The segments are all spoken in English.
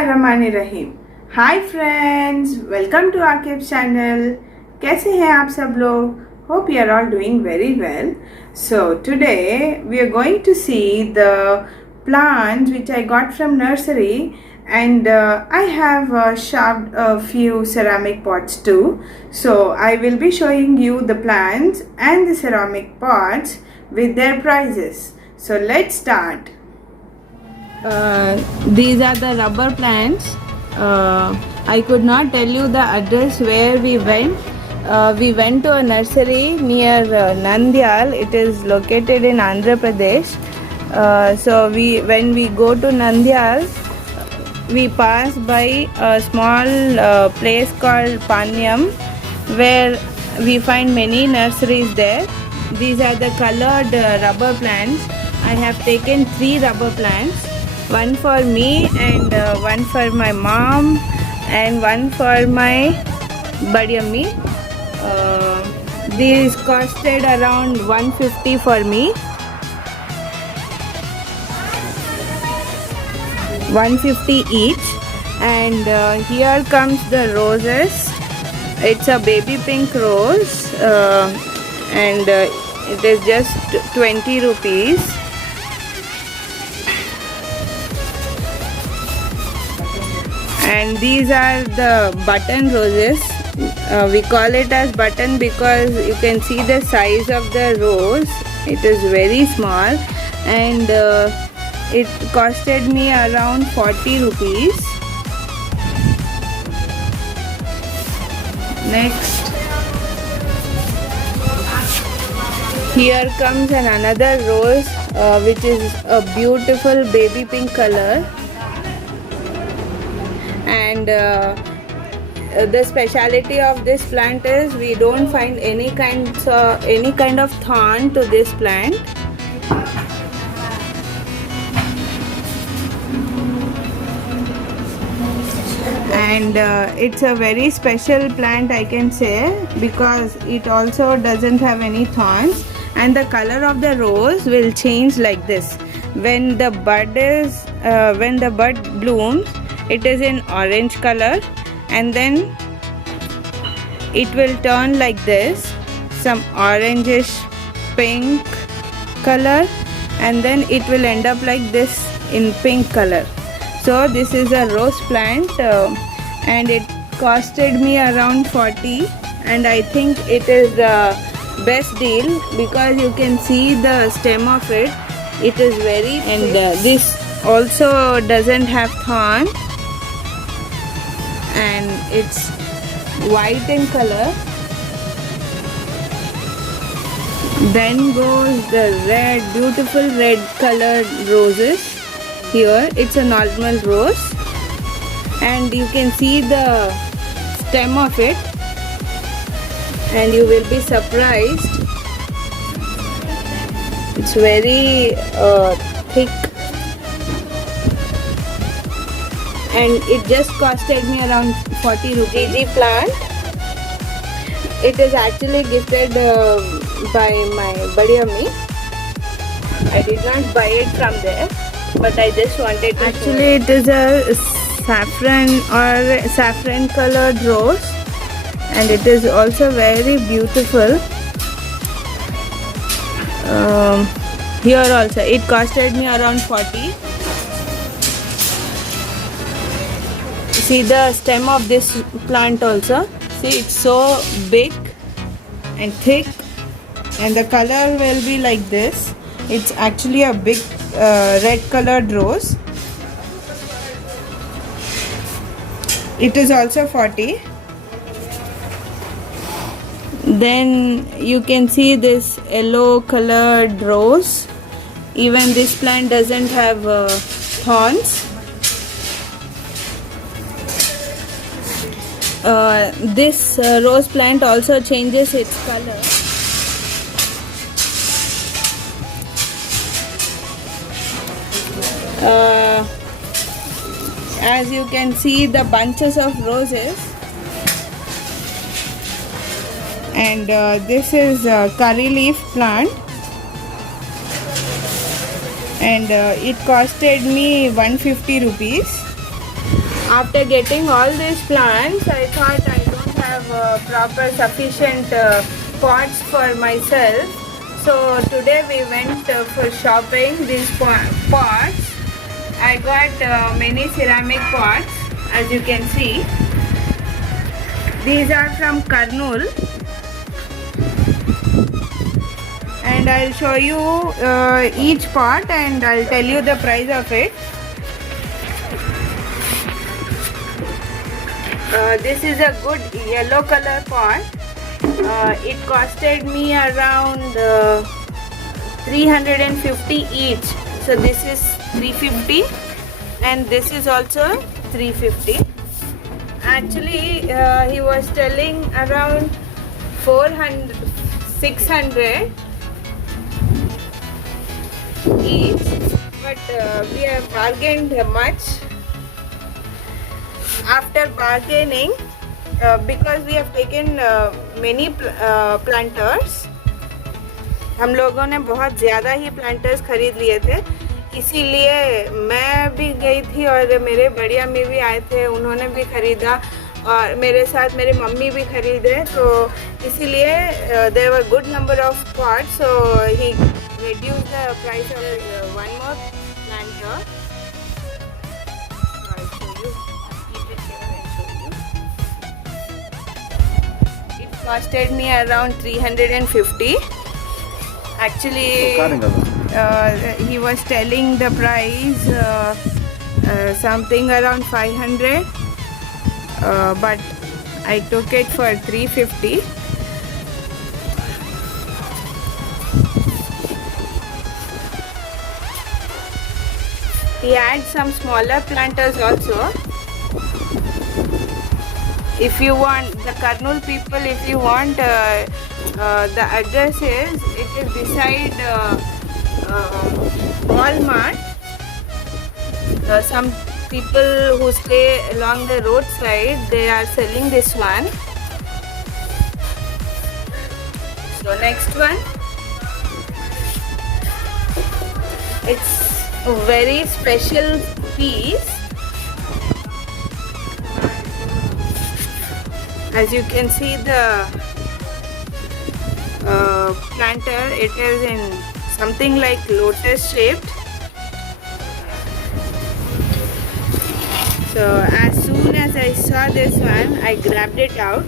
बिस्मिल्लाहिर्रहमानिर्रहीम। Hi friends, welcome to Aqib channel. कैसे हैं आप सब लोग? Hope you are all doing very well. So today we are going to see the plants which I got from nursery, and I have shoved a few ceramic pots too. So I will be showing you the plants and the ceramic pots with their prices. So let's start. These are the rubber plants. I could not tell you the address where we went. We went to a nursery near Nandyal. It is located in Andhra Pradesh. So when we go to Nandyal, we pass by a small place called Panyam, where we find many nurseries there. These are the colored rubber plants. I have taken 3 rubber plants. One for me and one for my mom and one for my buddy Ammi. These costed around 150 for me, 150 each. And here comes the roses. It's a baby pink rose, and it is just 20 rupees. And these are the button roses. We call it as button because you can see the size of the rose. It is very small, and it costed me around 40 rupees. Next, here comes another rose, which is a beautiful baby pink color. And the speciality of this plant is we don't find any kind of thorn to this plant. And it's a very special plant, I can say, because it also doesn't have any thorns, and the color of the rose will change like this. When the bud blooms, it is in orange color, and then it will turn like this, some orangish pink color, and then it will end up like this in pink color. So this is a rose plant, and it costed me around 40, and I think it is the best deal because you can see the stem of it. It is very, and this also doesn't have thorn, and it's white in color. Then goes the red, beautiful red colored roses. Here it's a normal rose, and you can see the stem of it, and you will be surprised. It's very thick, and it just costed me around 40 rupees. GG plant. It is actually gifted by my buddy Ammi. I did not buy it from there, but I just wanted to. Actually, it is a saffron colored rose, and it is also very beautiful. Here also it costed me around 40. See the stem of this plant also. See, it's so big and thick, and the color will be like this. It's actually a big red colored rose. It is also 40. Then you can see this yellow colored rose. Even this plant doesn't have thorns. This rose plant also changes its color. As you can see, the bunches of roses, and this is a curry leaf plant, and it costed me 150 rupees. After getting all these plants, I thought I don't have proper sufficient pots for myself. So today we went for shopping these pots. I got many ceramic pots, as you can see. These are from Kurnool. And I'll show you each pot and I'll tell you the price of it. This is a good yellow color pot. It costed me around 350 each. So this is 350 and this is also 350. Actually he was telling around 400, 600 each, but we have bargained much. After bargaining, because we have taken many planters, हम लोगों ने बहुत ज़्यादा ही planters खरीद लिए थे, इसीलिए मैं भी गई थी और मेरे बड़ी अम्मी भी आए थे, उन्होंने भी ख़रीदा और मेरे साथ मेरी मम्मी भी खरीदे, तो इसीलिए there were good number of pots, so he reduced the price of one more planter. I'll show you. Keep it here and show you. It costed me around 350. Actually, he was telling the price something around 500, but I took it for 350. He had some smaller planters also. If you want, the Kurnool people, if you want, the address is, it is beside Walmart. Some people who stay along the roadside, they are selling this one. So next one, it's a very special piece. As you can see, the planter, it is in something like lotus shaped. So as soon as I saw this one, I grabbed it out.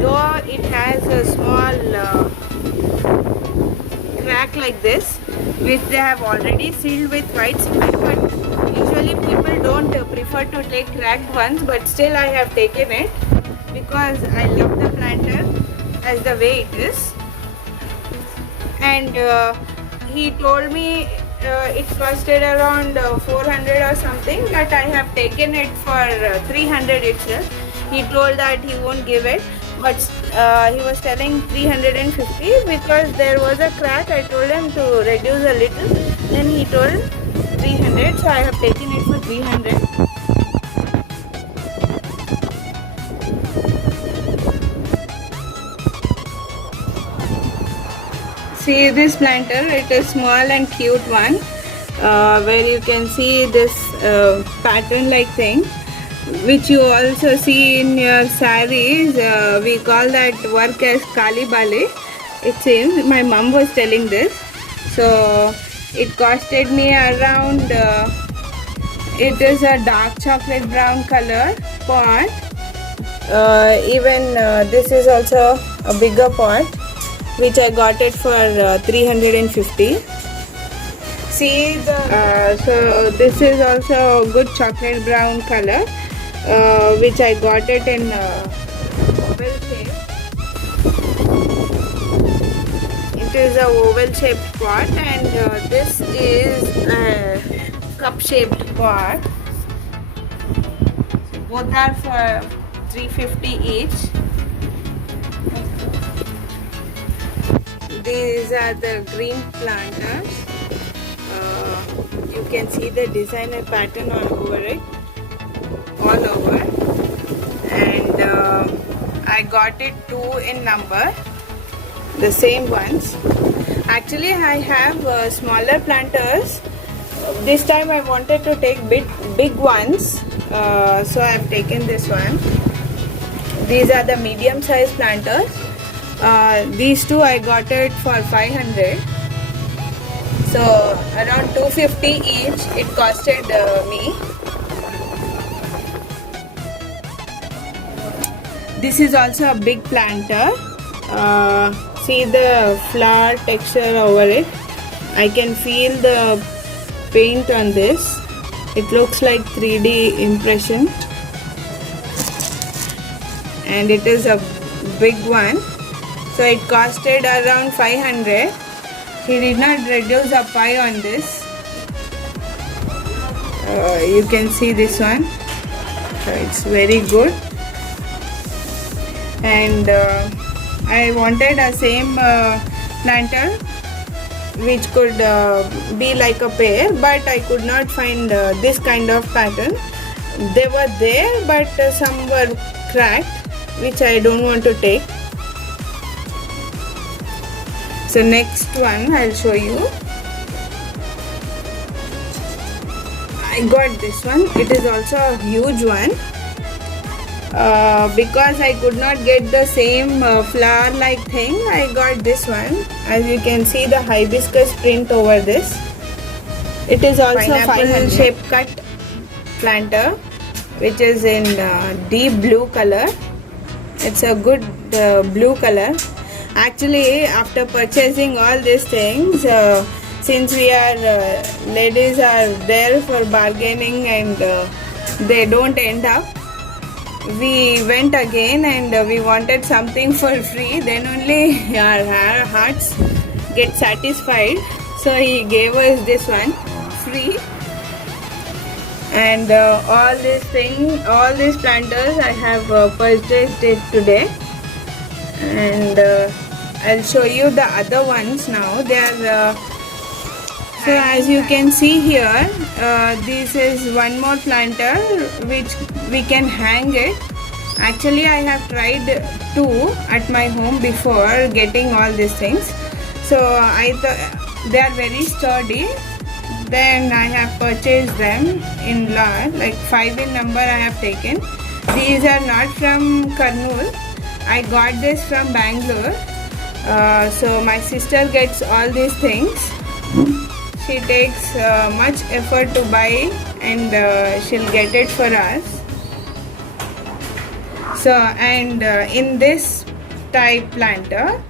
Though it has a small crack like this, which they have already sealed with white cement, but usually people don't prefer to take cracked ones, but still I have taken it because I love the planter as the way it is. And he told me it costed around 400 or something, but I have taken it for 300 itself. He told that he won't give it, but he was telling 350 because there was a crack. I told him to reduce a little, then he told 300, so I have taken it for 300. See this planter, it is small and cute one, where you can see this pattern like thing, which you also see in your sarees. We call that work as Kali Bale. It seems my mom was telling this. So it costed me around, it is a dark chocolate brown color pot. Even this is also a bigger pot, which I got it for 350. See the so this is also a good chocolate brown color, which I got it in oval shape. It is a oval shaped pot, and this is a cup shaped pot. Both are for 350 each. These are the green planters. You can see the designer pattern all over it, all over. And I got it 2 in number, the same ones. Actually, I have smaller planters. This time I wanted to take big ones So I have taken this one. These are the medium size planters. These two I got it for 500. So around 250 each it costed me. This is also a big planter. See the flower texture over it. I can feel the paint on this. It looks like 3D impression, and it is a big one. So it costed around 500. He did not reduce the pie on this. You can see this one. So it's very good. And I wanted a same planter which could be like a pear, but I could not find this kind of pattern. They were there, but some were cracked, which I don't want to take. So next one I'll show you. I got this one. It is also a huge one. Because I could not get the same flower like thing, I got this one. As you can see the hibiscus print over this. It is also pineapple shape cut planter, which is in deep blue color. It's a good blue color. Actually, after purchasing all these things, since we are ladies are there for bargaining and they don't end up, we went again and we wanted something for free, then only our hearts get satisfied. So he gave us this one free. And all these planters I have purchased it today. And I'll show you the other ones now. They are so as you can see here, this is one more planter which we can hang it. Actually, I have tried two at my home before getting all these things. So I thought they are very sturdy. Then I have purchased them in lot, like 5 in number I have taken. These are not from Kurnool. I got this from Bangalore. So my sister gets all these things. She takes much effort to buy, and she'll get it for us. So, and in this type planter,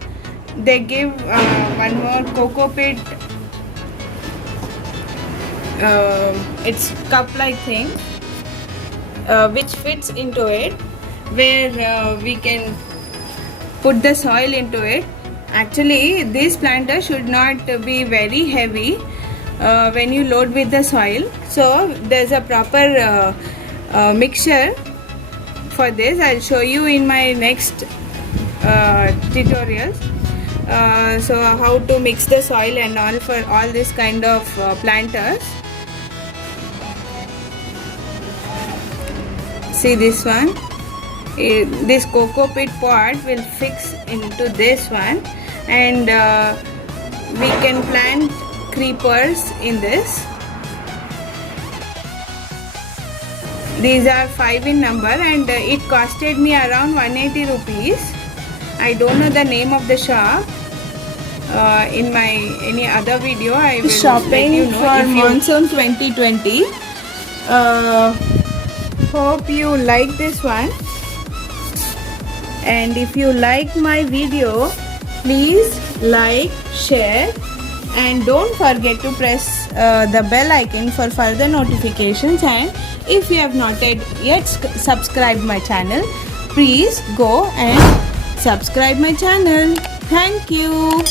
they give one more cocoa pit. It's cup like thing which fits into it, where we can put the soil into it. Actually, this planter should not be very heavy when you load with the soil. So there's a proper mixture for this. I'll show you in my next tutorials. So how to mix the soil and all for all this kind of planters. See this one. This cocoa pit pot will fix into this one, and we can plant creepers in this. These are 5 in number, and it costed me around 180 rupees. I don't know the name of the shop. In my any other video I will shopping let you know for monsoon 2020. Hope you like this one, and if you like my video, please like, share, and don't forget to press the bell icon for further notifications. And if you have not yet subscribed my channel, please go and subscribe my channel. Thank you.